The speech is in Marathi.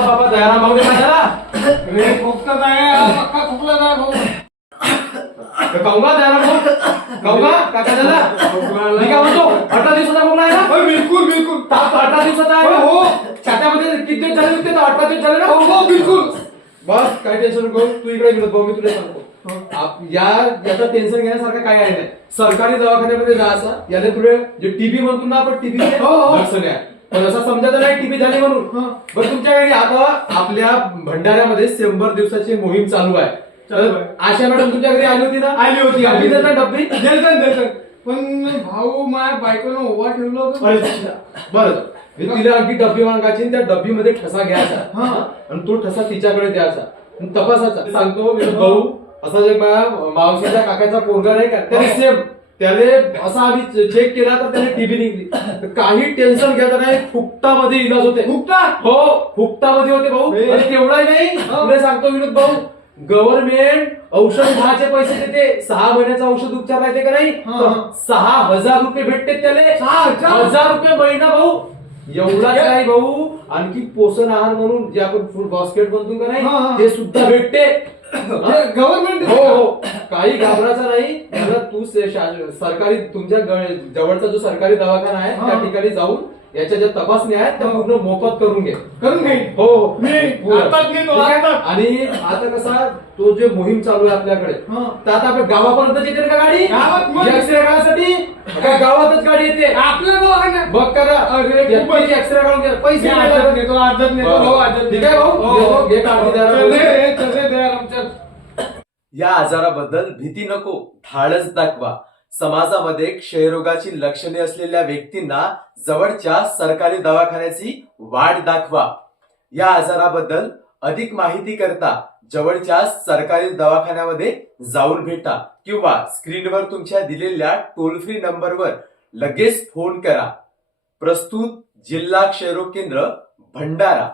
बाबा दयाराम भाऊ खोकता खोकला काय भाऊ कहूंगा दयाराम भाऊ कहूंगा काय झालं मी काय म्हणतो 18 दिवसाचा खोकला आहे ना बिलकुल बिलकुल 18 दिवसाचा आहे हो छात्यामध्ये किती दिवस झाले होते 18 दिवस झाले ना हो बिलकुल बस काय टेन्शन नको तू इकडे गेलो भाऊ मी तुला सांगतो याचा टेन्शन घेण्यासारखं काय आहे नाही सरकारी दवाखान्यामध्ये जायचं याने तुला जे टीबी म्हणतो ना आपण टीबी लक्षण आहे पण असं समजायचं नाही टीबी झाली म्हणून बरं तुमच्याकडे आता आपल्या भंडाऱ्यामध्ये 100 दिवसाची मोहीम चालू आहे तर आशा मॅडम तुमच्या घरी आली होती ना आली होती डब्बी देतात पण भाऊ माझ्या बायकोनं ओवा ठेवलं होतं बरं मी तिला आणखी डब्बी मागायची त्या डब्बीमध्ये ठसा घ्यायचा आणि तो ठसा तिच्याकडे द्यायचा तपासाचा सांगतो भाऊ असा जे मावशीच्या काकाचा पोरगा नाही का त्याने सेम त्याने असा आम्ही चेक केला तर त्याने टीबी निघली काही टेन्शन घ्यायचं नाही फुकटामध्ये इलाज होते फुकटा हो फुकटामध्ये होते भाऊ तेवढाही नाही तुला सांगतो विनोद भाऊ गव्हर्नमेंट औषध महाचे पैसे देते 6 महिन्याचा औषध उपचार राहते का नाही 6,000 रुपये भेटते त्याला 6,000 रुपये महिना भाऊ एवढा काय भाऊ आणखी पोषण आहार म्हणून जे आपण फूड बास्केट बनतो का नाही ते सुद्धा भेटते गव्हर्नमेंट हो हो काही घाबरायचं नाही तू सरकारी तुमच्या जवळचा जो सरकारी दवाखाना आहे त्या ठिकाणी जाऊन याच्या ज्या तपासण्या आहेत त्या पूर्ण मोफत करून घे हो आणि आता कसा तो जे मोहीम चालू आहे आपल्याकडे तर आता आपल्या गावापर्यंत येते का गाडी एक्सरे काढण्यासाठी गावातच गाडी येते आपल्या दवाखान्यात बघ करा एक्सरे काढून घ्या पैसे ठीक आहे भाऊ घे काढून या आजाराबद्दल भीती नको धाडस दाखवा समाजामध्ये क्षयरोगाची लक्षणे असलेल्या व्यक्तींना जवळच्या सरकारी दवाखान्याची वाट दाखवा या आजाराबद्दल अधिक माहिती करता जवळच्या सरकारी दवाखान्यामध्ये जाऊन भेटा किंवा स्क्रीनवर तुमच्या दिलेल्या टोल फ्री नंबरवर लगेच फोन करा. प्रस्तुत जिल्हा क्षयरोग केंद्र भंडारा.